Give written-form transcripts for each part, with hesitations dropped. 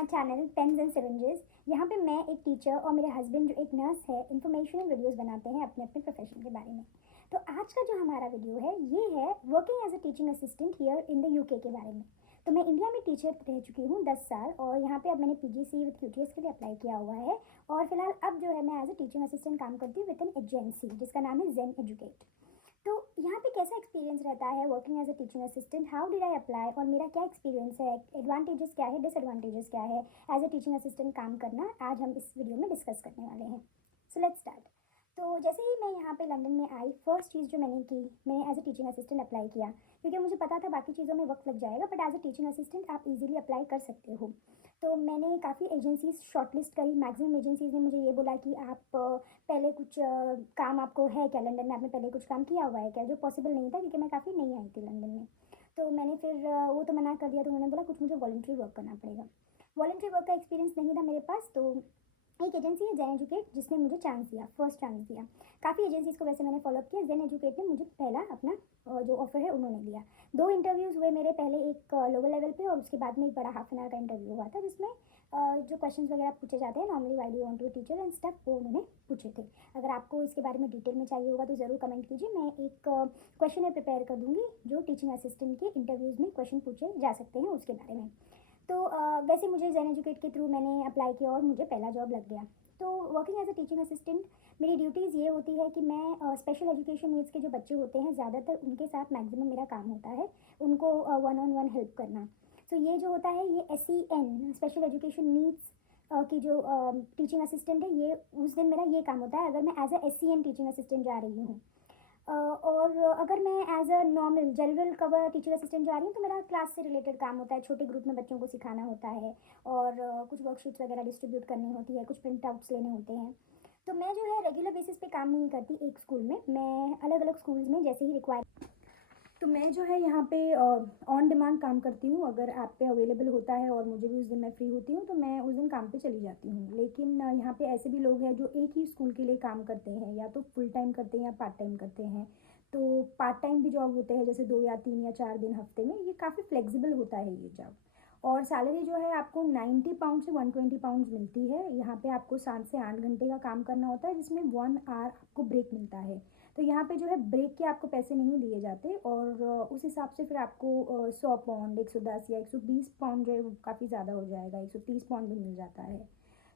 My channel pens and syringes. यहाँ पे मैं एक टीचर और मेरे हस्बैंड जो एक नर्स है इन्फॉर्मेशनल वीडियोस बनाते हैं अपने अपने प्रोफेशन के बारे में। तो आज का जो हमारा वीडियो है ये है working as a teaching assistant here in the UK के बारे में। तो मैं इंडिया में टीचर रह चुकी हूँ 10 साल और यहाँ पे अब मैंने पीजीसी विद क्यूटीएस के लिए अप्लाई किया हुआ है। और फिलहाल अब जो है मैं एज अ टीचिंग असिस्टेंट काम करती हूँ विद एन एजेंसी जिसका नाम है जेन एजुकेट। तो यहाँ पे कैसा एक्सपीरियंस रहता है working as a teaching assistant, how did I apply और मेरा क्या एक्सपीरियंस है, एडवांटेजेस क्या है, डिसएडवांटेजेस क्या है एज अ टीचिंग असिस्टेंट काम करना, आज हम इस वीडियो में डिस्कस करने वाले हैं। So let's start. तो जैसे ही मैं यहाँ पे लंदन में आई, फर्स्ट चीज़ जो मैंने की, मैंने as a teaching assistant apply किया क्योंकि मुझे पता था बाकी चीज़ों में वक्त लग जाएगा but as a teaching assistant आप इजीली अप्लाई कर सकते हो। तो मैंने काफ़ी एजेंसीज शॉर्टलिस्ट करी। मैक्सिमम एजेंसीज ने मुझे ये बोला कि आप पहले कुछ काम आपको है क्या लंदन में, आपने पहले कुछ काम किया हुआ है क्या, जो पॉसिबल नहीं था क्योंकि मैं काफ़ी नई आई थी लंदन में। तो मैंने फिर वो तो मना कर दिया। तो उन्होंने बोला कुछ मुझे वॉलंटरी वर्क करना पड़ेगा। वॉलंटरी वर्क का एक्सपीरियंस नहीं था मेरे पास। तो एक एजेंसी है जेन एजुकेट जिसने मुझे चांस दिया, फर्स्ट चांस दिया। काफ़ी एजेंसीज को वैसे मैंने फॉलोअप किया, जेन एजुकेट ने मुझे पहला अपना जो ऑफर है उन्होंने दिया। 2 इंटरव्यूज़ हुए मेरे, पहले एक लोअर लेवल पे और उसके बाद में एक बड़ा हाफ एन आवर का इंटरव्यू हुआ था जिसमें जो क्वेश्चंस वगैरह पूछे जाते हैं normally why do want to teacher and stuff, वो उन्होंने पूछे थे। अगर आपको इसके बारे में डिटेल में चाहिए होगा तो ज़रूर कमेंट कीजिए, मैं एक क्वेश्चन प्रिपेयर कर दूँगी जो टीचिंग असिस्टेंट के इंटरव्यूज़ में क्वेश्चन पूछे जा सकते हैं उसके बारे में। तो वैसे मुझे जेन एजुकेट के थ्रू मैंने अप्लाई किया और मुझे पहला जॉब लग गया। तो working as a teaching assistant मेरी ड्यूटीज़ ये होती है कि मैं स्पेशल एजुकेशन नीड्स के जो बच्चे होते हैं ज़्यादातर उनके साथ मैक्सिमम मेरा काम होता है, उनको वन ऑन वन हेल्प करना। तो ये जो होता है ये SEN स्पेशल एजुकेशन नीड्स की जो टीचिंग असिस्टेंट है, ये उस दिन मेरा ये काम होता है अगर मैं as a SEN teaching assistant जा रही हूँ। और अगर मैं as a normal general cover teacher assistant जा रही हूँ तो मेरा क्लास से रिलेटेड काम होता है, छोटे ग्रुप में बच्चों को सिखाना होता है और कुछ वर्कशीट्स वगैरह डिस्ट्रीब्यूट करनी होती है, कुछ प्रिंट आउट्स लेने होते हैं। तो मैं जो है रेगुलर बेसिस पे काम नहीं करती एक स्कूल में, मैं अलग अलग स्कूल्स में जैसे ही रिक्वायर। तो मैं जो है यहाँ पे ऑन डिमांड काम करती हूँ। अगर ऐप पे अवेलेबल होता है और मुझे भी उस दिन मैं फ्री होती हूँ तो मैं उस दिन काम पे चली जाती हूँ। लेकिन यहाँ पे ऐसे भी लोग हैं जो एक ही स्कूल के लिए काम करते हैं, या तो फुल टाइम करते हैं या पार्ट टाइम करते हैं। तो पार्ट टाइम भी जॉब होते हैं जैसे 2 या 3 या 4 दिन हफ्ते में, ये काफ़ी फ्लेक्सिबल होता है ये जॉब। और सैलरी जो है आपको 90 पाउंड से 120 पाउंड मिलती है। यहाँ पे आपको 7 से 8 घंटे का काम करना होता है जिसमें 1 आवर आपको ब्रेक मिलता है। तो यहाँ पे जो है ब्रेक के आपको पैसे नहीं दिए जाते और उस हिसाब से फिर आपको 100 पाउंड, 110 या 120 पाउंड जो है वो काफ़ी ज़्यादा हो जाएगा, 130 पाउंड भी मिल जाता है।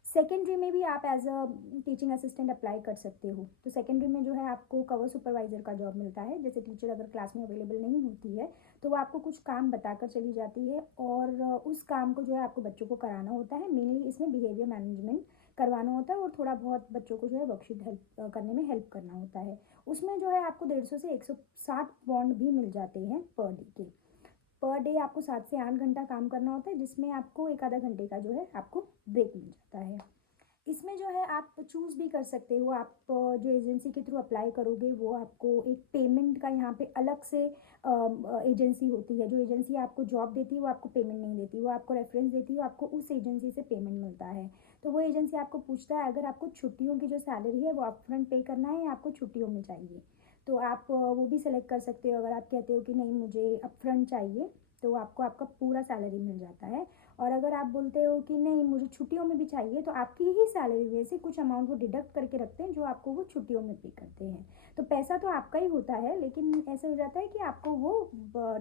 सेकेंडरी में भी आप as a teaching assistant apply कर सकते हो। तो सेकेंडरी में जो है आपको कवर सुपरवाइज़र का जॉब मिलता है, जैसे टीचर अगर क्लास में अवेलेबल नहीं होती है तो वो आपको कुछ काम बताकर चली जाती है और उस काम को जो है आपको बच्चों को कराना होता है। मेनली इसमें बिहेवियर मैनेजमेंट करवाना होता है और थोड़ा बहुत बच्चों को जो है वर्कशीट हेल्प करने में हेल्प करना होता है। उसमें जो है आपको 150 से 160 पौंड भी मिल जाते हैं पर डे के। पर डे आपको 7 से 8 घंटा काम करना होता है जिसमें आपको एक आधा घंटे का जो है आपको ब्रेक मिल जाता है। इसमें जो है आप चूज़ भी कर सकते हो, आप जो एजेंसी के थ्रू अप्लाई करोगे वो आपको एक पेमेंट का यहाँ पे अलग से एजेंसी होती है। जो एजेंसी आपको जॉब देती है वो आपको पेमेंट नहीं देती, वो आपको रेफरेंस देती है, आपको उस एजेंसी से पेमेंट मिलता है। तो वो एजेंसी आपको पूछता है अगर आपको छुट्टियों की जो सैलरी है वो अपफ्रंट पे करना है या आपको छुट्टियों में चाहिए, तो आप वो भी सेलेक्ट कर सकते हो। अगर आप कहते हो कि नहीं मुझे अपफ्रंट चाहिए तो आपको आपका पूरा सैलरी मिल जाता है। और अगर आप बोलते हो कि नहीं मुझे छुट्टियों में भी चाहिए तो आपकी ही सैलरी में से कुछ अमाउंट वो डिडक्ट करके रखते हैं जो आपको वो छुट्टियों में पे करते हैं। तो पैसा तो आपका ही होता है लेकिन ऐसे हो जाता है कि आपको वो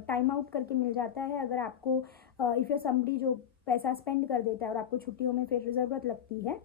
टाइम आउट करके मिल जाता है। अगर आपको इफ़ यू समबडी जो पैसा स्पेंड कर देता है और आपको छुट्टियों में फिर ज़रूरत लगती है,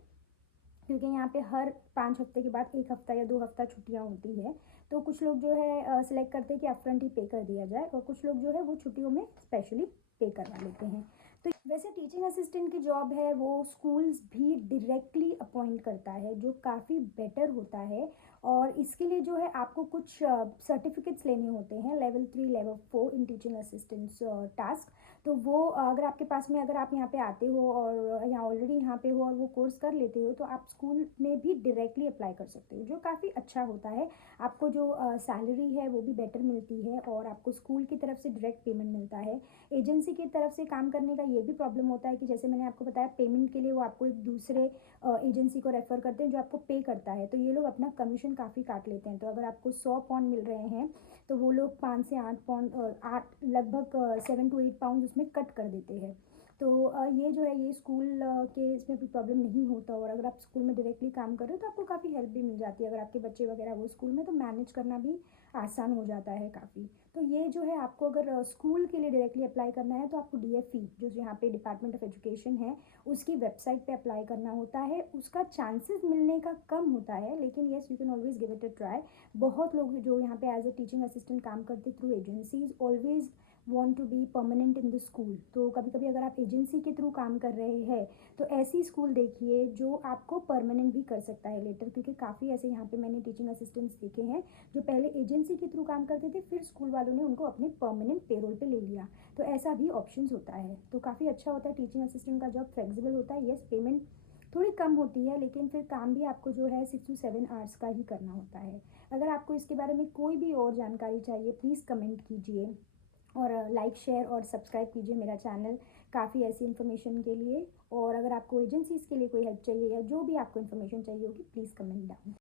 क्योंकि यहाँ पे हर 5 हफ्ते के बाद 1 हफ्ता या 2 हफ्ता छुट्टियाँ होती है, तो कुछ लोग जो है सिलेक्ट करते हैं कि अपफ्रंट ही पे कर दिया जाए और कुछ लोग जो है वो छुट्टियों में स्पेशली पे करवा लेते हैं। तो वैसे टीचिंग असिस्टेंट की जॉब है वो स्कूल्स भी डायरेक्टली अपॉइंट करता है जो काफ़ी बेटर होता है। और इसके लिए जो है आपको कुछ सर्टिफिकेट्स लेने होते हैं, level 3 level 4 in teaching assistants task. तो वो अगर आपके पास में, अगर आप यहाँ पे आते हो और यहाँ ऑलरेडी यहाँ पे हो और वो कोर्स कर लेते हो तो आप स्कूल में भी डायरेक्टली अप्लाई कर सकते हो, जो काफ़ी अच्छा होता है। आपको जो सैलरी है वो भी बेटर मिलती है और आपको स्कूल की तरफ से डायरेक्ट पेमेंट मिलता है। एजेंसी की तरफ से काम करने का ये भी प्रॉब्लम होता है कि जैसे मैंने आपको बताया पेमेंट के लिए वो आपको एक दूसरे एजेंसी को रेफ़र करते हैं जो आपको पे करता है, तो ये लोग अपना कमीशन काफ़ी काट लेते हैं। तो अगर आपको 100 पाउंड मिल रहे हैं तो वो लोग 5 से 8 पाउंड, 8 लगभग 7 to 8 पाउंड उसमें कट कर देते हैं। तो ये जो है ये स्कूल के इसमें कोई प्रॉब्लम नहीं होता, और अगर आप स्कूल में डायरेक्टली काम कर रहे हो तो आपको काफ़ी हेल्प भी मिल जाती है। अगर आपके बच्चे वगैरह वो स्कूल में, तो मैनेज करना भी आसान हो जाता है काफ़ी। तो ये जो है आपको अगर स्कूल के लिए डायरेक्टली अप्लाई करना है तो आपको DFE जो यहाँ पे डिपार्टमेंट ऑफ एजुकेशन है उसकी वेबसाइट पे अप्लाई करना होता है। उसका चांसेस मिलने का कम होता है, लेकिन yes you can always give it a try. बहुत लोग जो यहाँ पे एज ए टीचिंग असिस्टेंट काम करते through agencies always want to be permanent in the school. तो कभी कभी अगर आप एजेंसी के थ्रू काम कर रहे हैं तो ऐसी स्कूल देखिए जो आपको परमानेंट भी कर सकता है लेटर, क्योंकि काफ़ी ऐसे यहाँ पे मैंने टीचिंग असिस्टेंट्स देखे हैं जो पहले एजेंसी के थ्रू काम करते थे, फिर स्कूल वालों ने उनको अपने परमानेंट पेरोल पे ले लिया। तो ऐसा भी ऑप्शंस होता है। तो काफ़ी अच्छा होता है टीचिंग असिस्टेंट का जॉब, फ्लेक्सिबल होता है। येस पेमेंट थोड़ी कम होती है, लेकिन फिर काम भी आपको जो है 6 to 7 आवर्स का ही करना होता है। अगर आपको इसके बारे में कोई भी और जानकारी चाहिए प्लीज़ कमेंट कीजिए, और लाइक शेयर और सब्सक्राइब कीजिए मेरा चैनल काफ़ी ऐसी इन्फॉर्मेशन के लिए। और अगर आपको एजेंसीज़ के लिए कोई हेल्प चाहिए या जो भी आपको इन्फॉर्मेशन चाहिए होगी प्लीज़ कमेंट डाउन।